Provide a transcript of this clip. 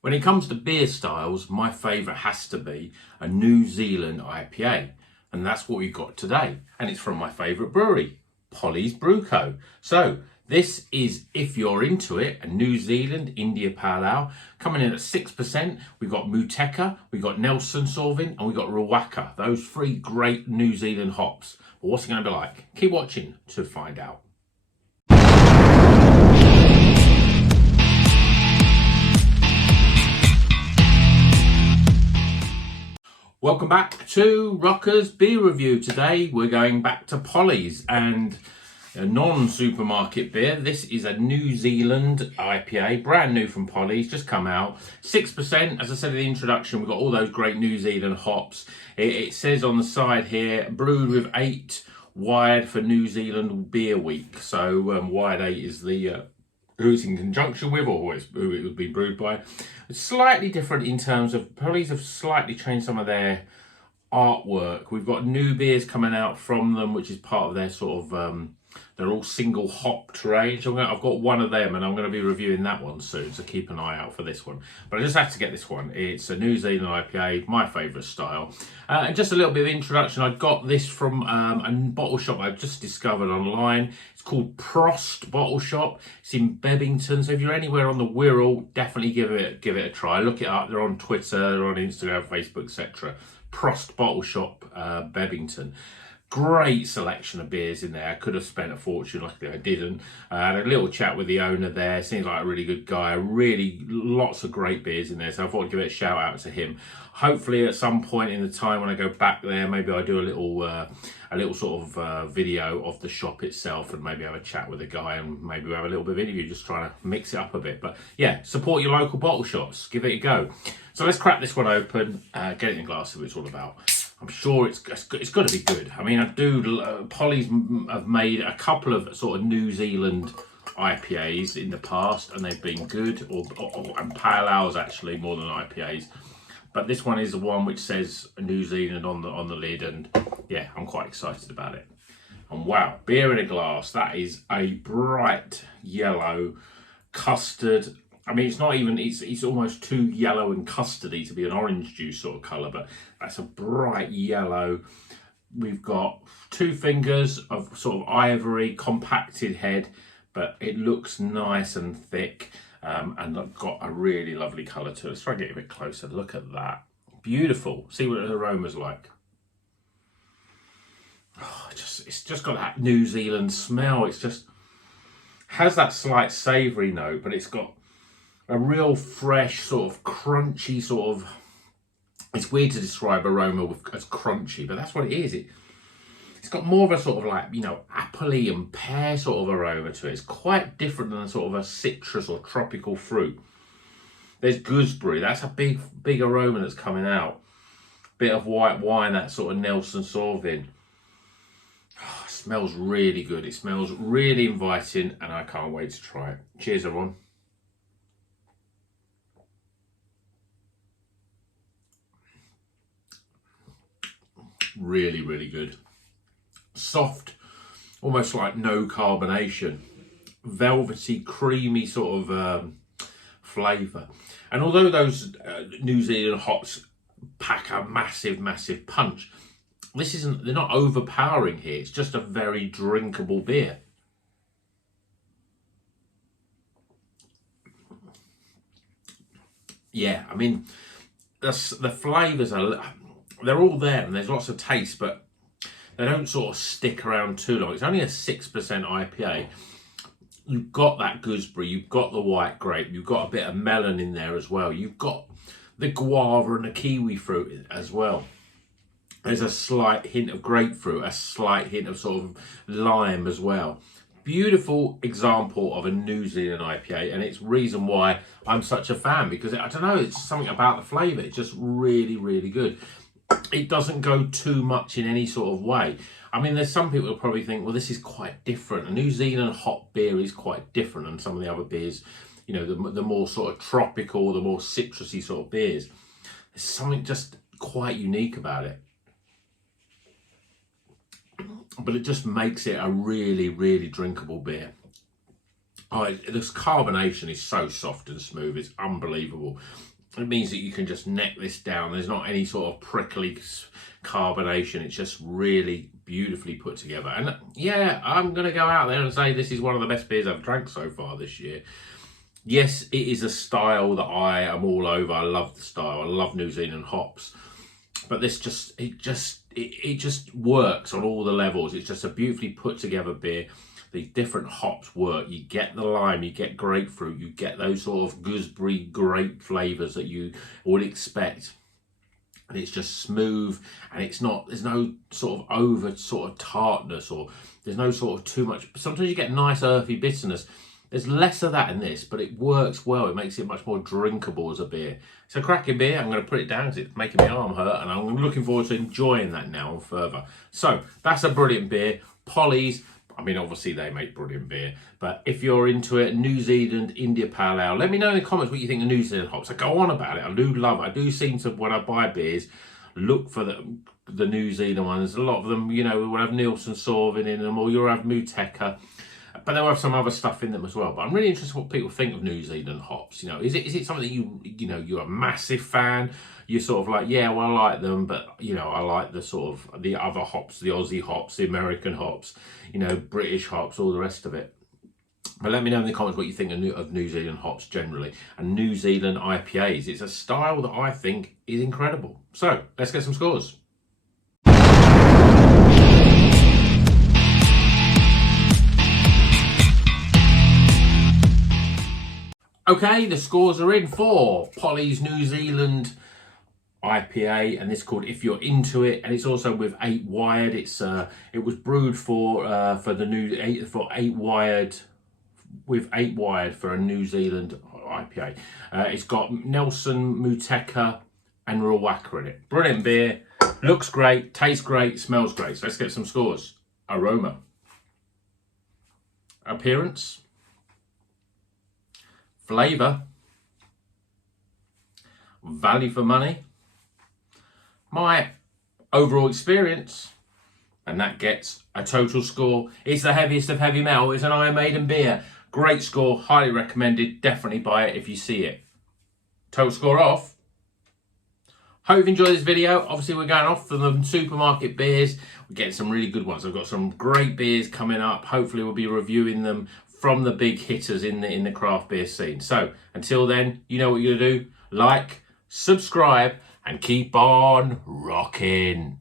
When it comes to beer styles, my favourite has to be a New Zealand IPA. And that's what we've got today. And it's from my favourite brewery, Polly Brew Co. So this is, if you're into it, a New Zealand India Pale Ale. Coming in at 6%, we've got Muteka, we've got Nelson Sauvin, and we've got Rawaka. Those three great New Zealand hops. But what's it going to be like? Keep watching to find out. Welcome back to Rocker's Beer Review. Today we're going back to Polly's and a non-supermarket beer. This is a New Zealand IPA, brand new from Polly's, just come out. 6%, as I said in the introduction, we've got all those great New Zealand hops. It says on the side here, brewed with 8 Wired for New Zealand Beer Week. So Wired 8 is the who it's in conjunction with, or who it would be brewed by. It's slightly different in terms of, Polly's have slightly changed some of their artwork. We've got new beers coming out from them, which is part of their sort of, they're all single hopped range. I've got one of them and I'm going to be reviewing that one soon, so keep an eye out for this one. But I just have to get this one. It's a New Zealand IPA, my favourite style. And just a little bit of introduction. I got this from a bottle shop I've just discovered online. It's called Prost Bottle Shop. It's in Bebington, so if you're anywhere on the Wirral, definitely give it a try. Look it up. They're on Twitter, they're on Instagram, Facebook, etc. Prost Bottle Shop, Bebington. Great selection of beers in there. I could have spent a fortune, luckily I didn't. I had a little chat with the owner there. Seems like a really good guy. Really, lots of great beers in there. So I thought I'd give it a shout out to him. Hopefully at some point in the time when I go back there, maybe I'll do a little sort of video of the shop itself and maybe have a chat with the guy and maybe we'll have a little bit of interview, just trying to mix it up a bit. But yeah, support your local bottle shops. Give it a go. So let's crack this one open, get it in glass, see what it's all about. I'm sure it's got to be good. I mean, Polly's have made a couple of sort of New Zealand IPAs in the past, and they've been good, and pale ales actually more than IPAs. But this one is the one which says New Zealand on the lid, and yeah, I'm quite excited about it. And wow, beer in a glass. That is a bright yellow custard. I mean, it's not even, it's almost too yellow and custardy to be an orange juice sort of colour, but that's a bright yellow. We've got 2 fingers of sort of ivory, compacted head, but it looks nice and thick, and got a really lovely colour to it. Let's try and get a bit closer. Look at that. Beautiful. See what the aroma's like. Oh, it's just got that New Zealand smell. It's just has that slight savoury note, but it's got a real fresh, sort of crunchy sort of, it's weird to describe aroma as crunchy, but that's what it is. It's got more of a sort of like, you know, appley and pear sort of aroma to it. It's quite different than sort of a citrus or tropical fruit. There's gooseberry, that's a big aroma that's coming out. Bit of white wine, that sort of Nelson Sauvin. Oh, it smells really good. It smells really inviting and I can't wait to try it. Cheers, everyone. Really, really good. Soft, almost like no carbonation. Velvety, creamy sort of flavour. And although those New Zealand hops pack a massive, massive punch, they're not overpowering here. It's just a very drinkable beer. Yeah, I mean, the flavours they're all there and there's lots of taste, but they don't sort of stick around too long. It's only a 6% IPA. You've got that gooseberry, you've got the white grape, you've got a bit of melon in there as well. You've got the guava and the kiwi fruit as well. There's a slight hint of grapefruit, a slight hint of sort of lime as well. Beautiful example of a New Zealand IPA, and it's reason why I'm such a fan, because I don't know, it's something about the flavour. It's just really, really good. It doesn't go too much in any sort of way. I mean, there's some people who probably think, well, this is quite different. A New Zealand hot beer is quite different than some of the other beers, you know, the more sort of tropical, the more citrusy sort of beers. There's something just quite unique about it. But it just makes it a really, really drinkable beer. This carbonation is so soft and smooth, it's unbelievable. It means that you can just neck this down. There's not any sort of prickly carbonation. It's just really beautifully put together. And yeah, I'm going to go out there and say this is one of the best beers I've drank so far this year. Yes, it is a style that I am all over. I love the style. I love New Zealand hops. But this it just works on all the levels. It's just a beautifully put together beer. The different hops work. You get the lime, you get grapefruit, you get those sort of gooseberry grape flavours that you would expect. And it's just smooth, and there's no sort of over sort of tartness, or there's no sort of too much. Sometimes you get nice earthy bitterness. There's less of that in this, but it works well. It makes it much more drinkable as a beer. It's a cracking beer. I'm going to put it down because it's making my arm hurt, and I'm looking forward to enjoying that now further. So that's a brilliant beer. Polly's. I mean, obviously they make brilliant beer, but if you're into it, New Zealand India Pale Ale, let me know in the comments what you think of New Zealand hops. I go on about it. I do love it. I do seem to, when I buy beers, look for the New Zealand ones. A lot of them, you know, will have Nielsen Sorvin in them, or you'll have Muteka, but they'll have some other stuff in them as well. But I'm really interested in what people think of New Zealand hops. You know, is it something that you're a massive fan? You're sort of like, yeah, well, I like them, but, you know, I like the sort of the other hops, the Aussie hops, the American hops, you know, British hops, all the rest of it. But let me know in the comments what you think of New Zealand hops generally, and New Zealand IPAs. It's a style that I think is incredible. So let's get some scores. Okay, the scores are in for Polly's New Zealand IPA, and this is called If You're Into It, and it's also with 8 Wired. It was brewed for 8 Wired, with 8 Wired for a New Zealand IPA. It's got Nelson, Muteka, and Rawaka in it. Brilliant beer, looks great, tastes great, smells great. So let's get some scores. Aroma, appearance, flavour, value for money, my overall experience, and that gets a total score. It's the heaviest of heavy metal. It's an Iron Maiden beer. Great score, highly recommended. Definitely buy it if you see it. Total score off. Hope you've enjoyed this video. Obviously, we're going off for the supermarket beers. We're getting some really good ones. I've got some great beers coming up. Hopefully, we'll be reviewing them from the big hitters in the craft beer scene. So until then, you know what you're gonna do. Like, subscribe, and keep on rocking.